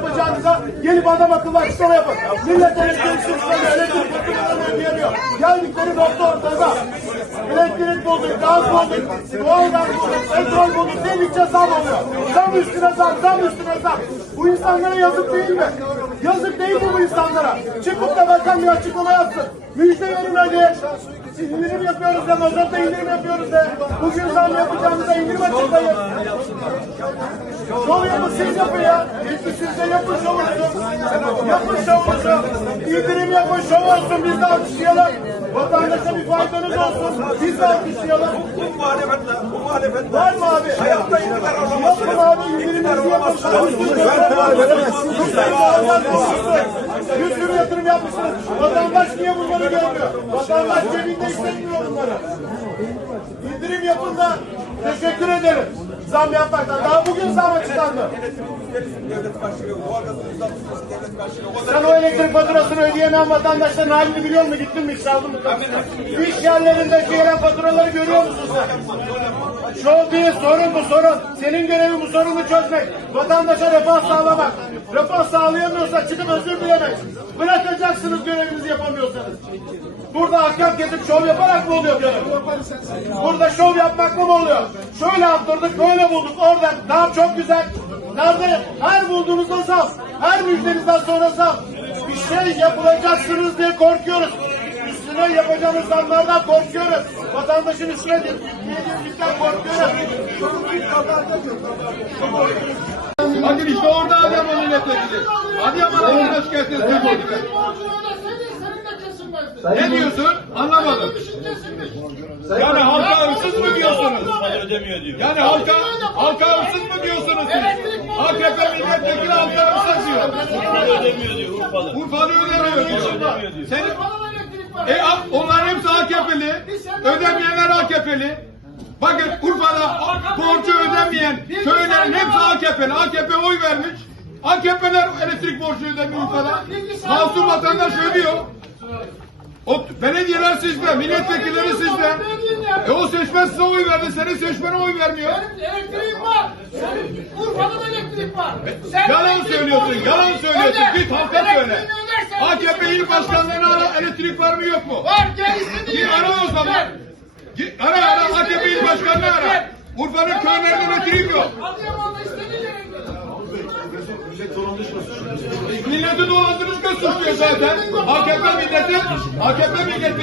yapacağınıza gelip adam akıllı açıklama yapın. Millet elektrik sistemi elektrik faturalarını ödeyemiyor. Geldikleri nokta ortada. Elektrik bulduk, gaz bulduk, doğal gaz bulduk, petrol bulduk dedikçe zam oluyor. Zam üstüne zam, zam üstüne zam. Bu insanlara yazık değil mi? Yazık değil mi bu insanlara? Çıkıp da bakan bir açıklama yapsın. Müjde verin hadi. İndirim yapıyoruz da mazotta indirim yapıyoruz da. Bugün zam yapacağımıza indirim açıklayın. Şov yapın siz yapın ya. Siz de yapın şovunuzu. Yapın şovunuzu. İndirim yapın şov olsun biz de alkışlayalım. Vatandaşa bir faydanız olsun. Biz de alkışlayalım. Bu muhalefetle, bu muhalefetle. Var mı abi? Hayatta iktidar olamaz. Yapın abi indiriminizi yapın. Bir sürü yatırım yapmışsınız. Vatandaş niye bunları görmüyor? Vatandaş cebinde istemiyor bunları. İndirim yapın da teşekkür ederim. Zam yapmaktan. Daha bugün zam açıklandı. Devlet devlet Sen o elektrik faturasını ödeyemeyen vatandaşların halini biliyor musun? Gittin mi hiç aldın mı? İş yerlerindeki gelen faturaları görüyor musun sen? Şov değil sorun bu sorun. Senin görevin bu sorunu çözmek. Vatandaşa refah sağlamak. Refah sağlayamıyorsa çıkıp özür dilemek. Bırakacaksınız görevinizi yapamıyorsanız. Burada ahkam kesip şov yaparak mı oluyor görev? Burada şov yapmak mı oluyor? Şöyle attırdık böyle bulduk oradan. Daha çok güzel. Nerede? Her bulduğumuzda zam. Her müjdenizden sonra zam. Bir şey yapılacaksınız diye korkuyoruz. Üstüne yapacağımız zamlardan korkuyoruz. Vatandaşın üstüne yediğimizden korkuyoruz. Bakın işte orada Adıyaman milletvekili. Adıyaman'a hoş geldiniz. Ne diyorsun? Anlamadım. Yani mı diyorsunuz? ödemiyor diyor. Yani halka halka hırsız mı diyorsunuz siz? AKP milletvekili halka hırsız diyor. ödemiyor diyor Urfalı. Urfalı ödemiyor diyor. Senin, e, a- onlar hepsi AKP'li. Ödemeyenler AKP'li. Bakın Urfa'da borcu ödemeyen köylerin hepsi AKP'li. AKP oy vermiş. AKP'ler elektrik borcu ödemiyor Urfa'da. Masum vatandaş ödüyor. O belediyeler sizde, milletvekilleri sizde. E o seçmen size oy verdi, senin seçmene oy vermiyor. Elektriğim var. Senin Urfa'da da elektrik var. Sen Yalan söylüyorsun, yalan söylüyorsun. öde. Git halka söyle. AKP il başkanlığına ara, elektrik var mı yok mu? Var gel istediğin Git ara o zaman. Git ara ara AKP il başkanını ara. Urfa'nın köylerinde elektrik yok. Adıyaman'da istediğin yere git. Milleti dolandırırken suçluyor zaten. AKP milleti, AKP milletvekili.